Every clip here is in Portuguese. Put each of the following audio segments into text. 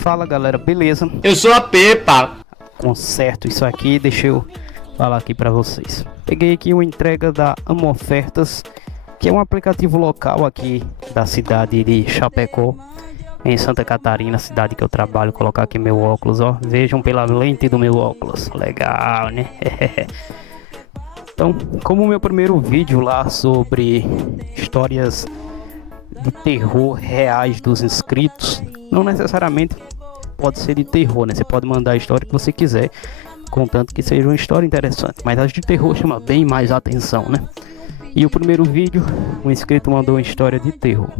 Fala galera, beleza? Eu sou a Pepa. Conserto isso aqui, deixa eu falar aqui pra vocês. Peguei aqui uma entrega da Amo Ofertas, que é um aplicativo local aqui da cidade de Chapecó, em Santa Catarina, cidade que eu trabalho. Vou colocar aqui meu óculos, ó. Vejam pela lente do meu óculos. Legal, né? Então, como o meu primeiro vídeo lá sobre histórias de terror reais dos inscritos, não necessariamente pode ser de terror, né? Você pode mandar a história que você quiser, contanto que seja uma história interessante. Mas as de terror chama bem mais atenção, né? E o primeiro vídeo, um inscrito mandou uma história de terror.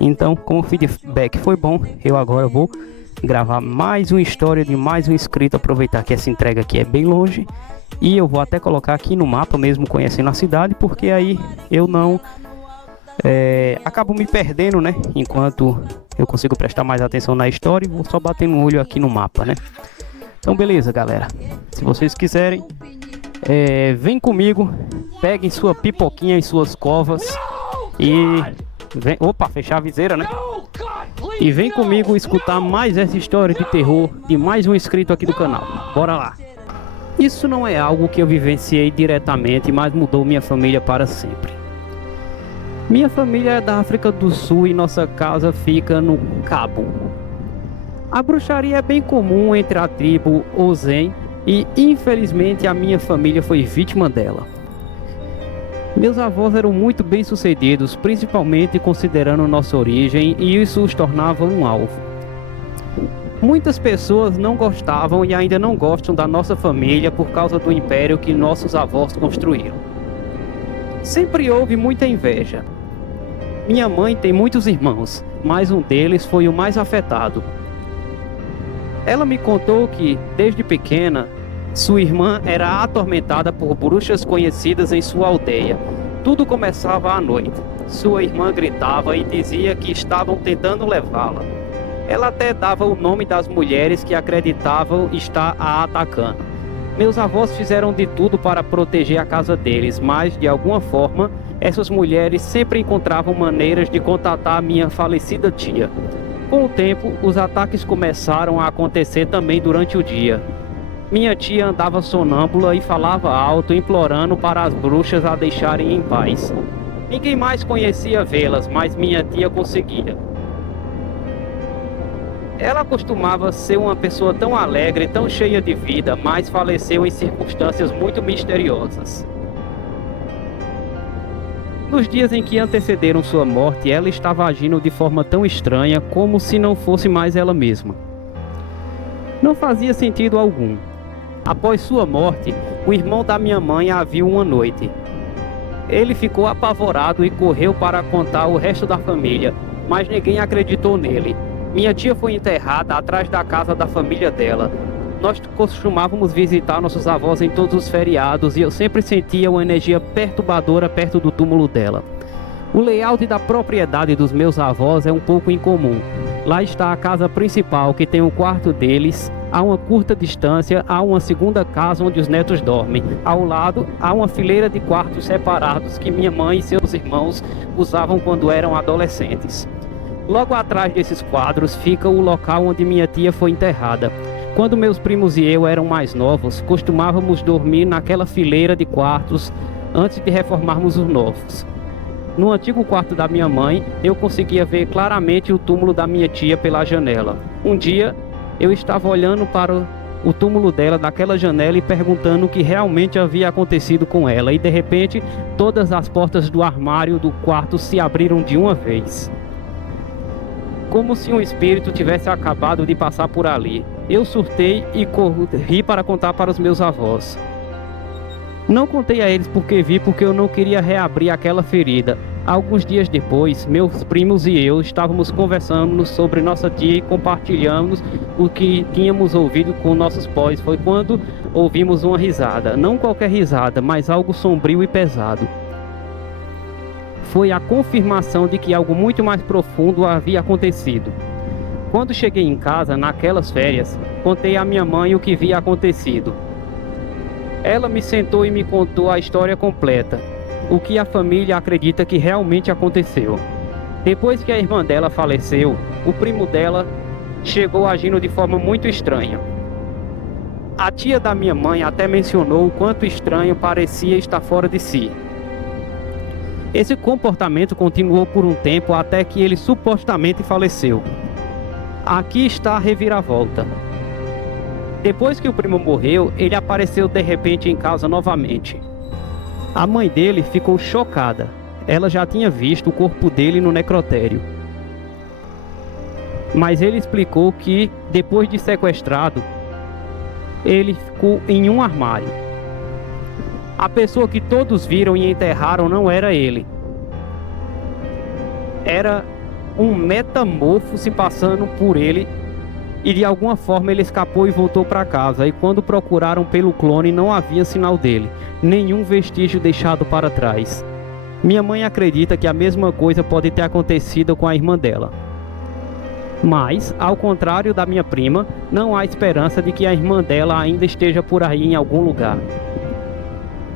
Então, como o feedback foi bom, eu agora vou gravar mais uma história de mais um inscrito. Aproveitar que essa entrega aqui é bem longe, e eu vou até colocar aqui no mapa mesmo, conhecendo a cidade, porque aí eu não acabo me perdendo, né? Enquanto eu consigo prestar mais atenção na história, e vou só bater no olho aqui no mapa, né? Então beleza, galera, se vocês quiserem, vem comigo, peguem sua pipoquinha e suas covas e vem, opa, fechar a viseira, né? E vem comigo escutar mais essa história de terror de mais um inscrito aqui do canal. Bora lá! Isso não é algo que eu vivenciei diretamente, mas mudou minha família para sempre. Minha família é da África do Sul e nossa casa fica no Cabo. A bruxaria é bem comum entre a tribo Ozen e, infelizmente, a minha família foi vítima dela. Meus avós eram muito bem sucedidos, principalmente considerando nossa origem, e isso os tornava um alvo. Muitas pessoas não gostavam e ainda não gostam da nossa família por causa do império que nossos avós construíram. Sempre houve muita inveja. Minha mãe tem muitos irmãos, mas um deles foi o mais afetado. Ela me contou que, desde pequena, sua irmã era atormentada por bruxas conhecidas em sua aldeia. Tudo começava à noite. Sua irmã gritava e dizia que estavam tentando levá-la. Ela até dava o nome das mulheres que acreditavam estar a atacando. Meus avós fizeram de tudo para proteger a casa deles, mas, de alguma forma, essas mulheres sempre encontravam maneiras de contatar a minha falecida tia. Com o tempo, os ataques começaram a acontecer também durante o dia. Minha tia andava sonâmbula e falava alto, implorando para as bruxas a deixarem em paz. Ninguém mais conhecia vê-las, mas minha tia conseguia. Ela costumava ser uma pessoa tão alegre, tão cheia de vida, mas faleceu em circunstâncias muito misteriosas. Nos dias em que antecederam sua morte, ela estava agindo de forma tão estranha, como se não fosse mais ela mesma. Não fazia sentido algum. Após sua morte, o irmão da minha mãe a viu uma noite. Ele ficou apavorado e correu para contar o resto da família, mas ninguém acreditou nele. Minha tia foi enterrada atrás da casa da família dela. Nós costumávamos visitar nossos avós em todos os feriados e eu sempre sentia uma energia perturbadora perto do túmulo dela. O layout da propriedade dos meus avós é um pouco incomum. Lá está a casa principal, que tem o quarto deles. A uma curta distância há uma segunda casa onde os netos dormem. Ao lado há uma fileira de quartos separados que minha mãe e seus irmãos usavam quando eram adolescentes. Logo atrás desses quadros fica o local onde minha tia foi enterrada. Quando meus primos e eu eram mais novos, costumávamos dormir naquela fileira de quartos antes de reformarmos os novos. No antigo quarto da minha mãe, eu conseguia ver claramente o túmulo da minha tia pela janela. Um dia, eu estava olhando para o túmulo dela daquela janela e perguntando o que realmente havia acontecido com ela. E de repente, todas as portas do armário do quarto se abriram de uma vez, como se um espírito tivesse acabado de passar por ali. Eu surtei e corri para contar para os meus avós. Não contei a eles porque eu não queria reabrir aquela ferida. Alguns dias depois, meus primos e eu estávamos conversando sobre nossa tia e compartilhamos o que tínhamos ouvido com nossos pais. Foi quando ouvimos uma risada. Não qualquer risada, mas algo sombrio e pesado. Foi a confirmação de que algo muito mais profundo havia acontecido. Quando cheguei em casa, naquelas férias, contei à minha mãe o que havia acontecido. Ela me sentou e me contou a história completa, o que a família acredita que realmente aconteceu. Depois que a irmã dela faleceu, o primo dela chegou agindo de forma muito estranha. A tia da minha mãe até mencionou o quanto estranho parecia estar fora de si. Esse comportamento continuou por um tempo até que ele supostamente faleceu. Aqui está a reviravolta. Depois que o primo morreu, ele apareceu de repente em casa novamente. A mãe dele ficou chocada. Ela já tinha visto o corpo dele no necrotério. Mas ele explicou que, depois de sequestrado, ele ficou em um armário. A pessoa que todos viram e enterraram não era ele. Era um metamorfo se passando por ele, e de alguma forma ele escapou e voltou para casa. E quando procuraram pelo clone, não havia sinal dele, nenhum vestígio deixado para trás. Minha mãe acredita que a mesma coisa pode ter acontecido com a irmã dela. Mas, ao contrário da minha prima, não há esperança de que a irmã dela ainda esteja por aí em algum lugar.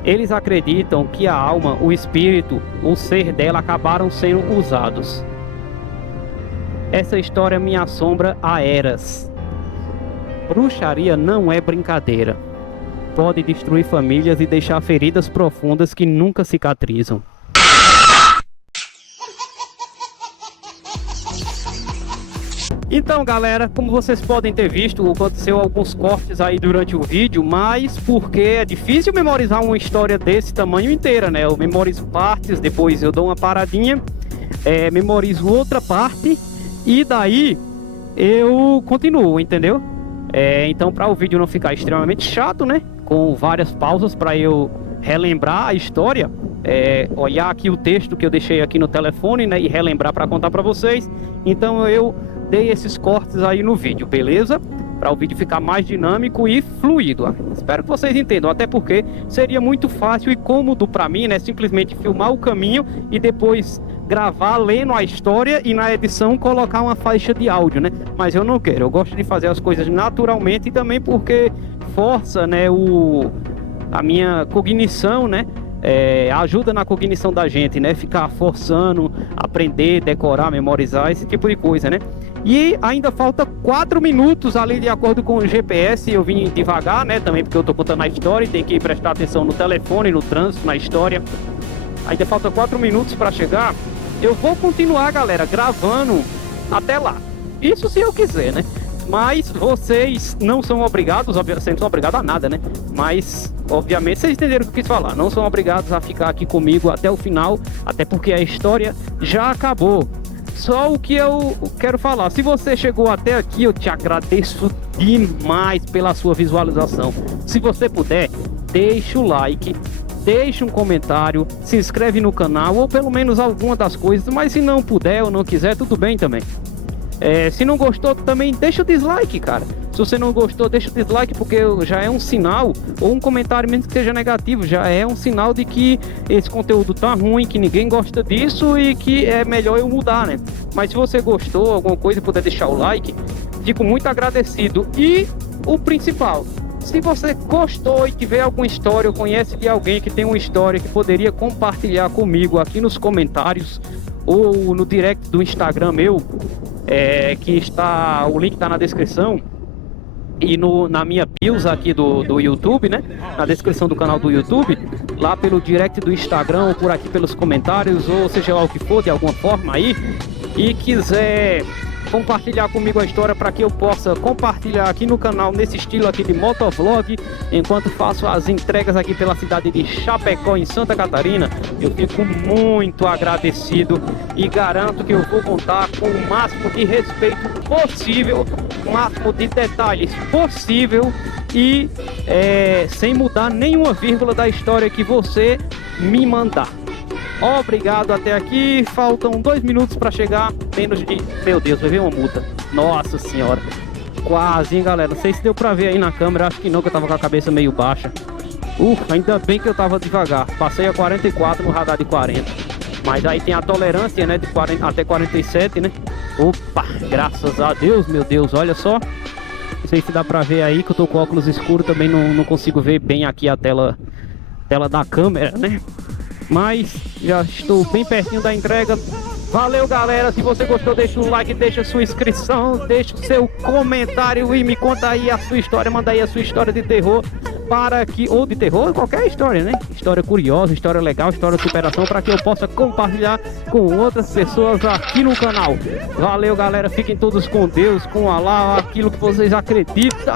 Eles acreditam que a alma, o espírito, o ser dela acabaram sendo usados. Essa história me assombra há eras. Bruxaria não é brincadeira. Pode destruir famílias e deixar feridas profundas que nunca cicatrizam. Então, galera, como vocês podem ter visto, aconteceu alguns cortes aí durante o vídeo, mas porque é difícil memorizar uma história desse tamanho inteira, né? Eu memorizo partes, depois eu dou uma paradinha, memorizo outra parte e daí eu continuo, entendeu? Então, para o vídeo não ficar extremamente chato, né? Com várias pausas para eu relembrar a história, olhar aqui o texto que eu deixei aqui no telefone, né? E relembrar para contar para vocês. Então eu dei esses cortes aí no vídeo, beleza? Para o vídeo ficar mais dinâmico e fluido. Espero que vocês entendam, até porque seria muito fácil e cômodo para mim, né? Simplesmente filmar o caminho e depois gravar lendo a história e na edição colocar uma faixa de áudio, né? Mas eu não quero, eu gosto de fazer as coisas naturalmente e também porque força, né, a minha cognição, né? Ajuda na cognição da gente, né? Ficar forçando, aprender, decorar, memorizar, esse tipo de coisa, né? E ainda falta 4 minutos ali de acordo com o GPS. Eu vim devagar, né? Também porque eu tô contando a história e tem que prestar atenção no telefone, no trânsito, na história. Ainda falta 4 minutos para chegar. Eu vou continuar, galera, gravando até lá. Isso se eu quiser, né? Mas vocês não são obrigados, obviamente, não são obrigados a nada, né? Mas, obviamente, vocês entenderam o que eu quis falar. Não são obrigados a ficar aqui comigo até o final, até porque a história já acabou. Só o que eu quero falar. Se você chegou até aqui, eu te agradeço demais pela sua visualização. Se você puder, deixa o like, deixa um comentário, se inscreve no canal, ou pelo menos alguma das coisas. Mas se não puder ou não quiser, tudo bem também. Se não gostou também, deixa o dislike, cara. Se você não gostou, deixa o dislike, porque já é um sinal, ou um comentário mesmo que seja negativo, já é um sinal de que esse conteúdo tá ruim, que ninguém gosta disso e que é melhor eu mudar, né? Mas se você gostou, alguma coisa, puder deixar o like, fico muito agradecido. E o principal, se você gostou e tiver alguma história, ou conhece de alguém que tem uma história que poderia compartilhar comigo aqui nos comentários, ou no direct do Instagram meu, que está, o link está na descrição, e na minha bios aqui do YouTube, né? Na descrição do canal do YouTube, lá pelo direct do Instagram, ou por aqui pelos comentários, ou seja lá o que for, de alguma forma aí, e quiser compartilhar comigo a história para que eu possa compartilhar aqui no canal, nesse estilo aqui de motovlog, enquanto faço as entregas aqui pela cidade de Chapecó, em Santa Catarina, eu fico muito agradecido e garanto que eu vou contar com o máximo de respeito possível, o máximo de detalhes possível e sem mudar nenhuma vírgula da história que você me mandar. Obrigado até aqui, faltam 2 minutos para chegar, menos de... Meu Deus, vai ver uma multa. Nossa senhora, quase, hein, galera. Não sei se deu para ver aí na câmera, acho que não, que eu tava com a cabeça meio baixa. Ainda bem que eu tava devagar, passei a 44 no radar de 40. Mas aí tem a tolerância, né, de 40 até 47, né. Opa, graças a Deus, meu Deus, olha só. Não sei se dá para ver aí, que eu tô com óculos escuros, também não consigo ver bem aqui a tela da câmera, né. Mas já estou bem pertinho da entrega. Valeu, galera. Se você gostou, deixa um like, deixa sua inscrição, deixa o seu comentário e me conta aí a sua história. Manda aí a sua história de terror para que, ou de terror, qualquer história, né? História curiosa, história legal, história de superação, para que eu possa compartilhar com outras pessoas aqui no canal. Valeu, galera. Fiquem todos com Deus, com Allah, aquilo que vocês acreditam.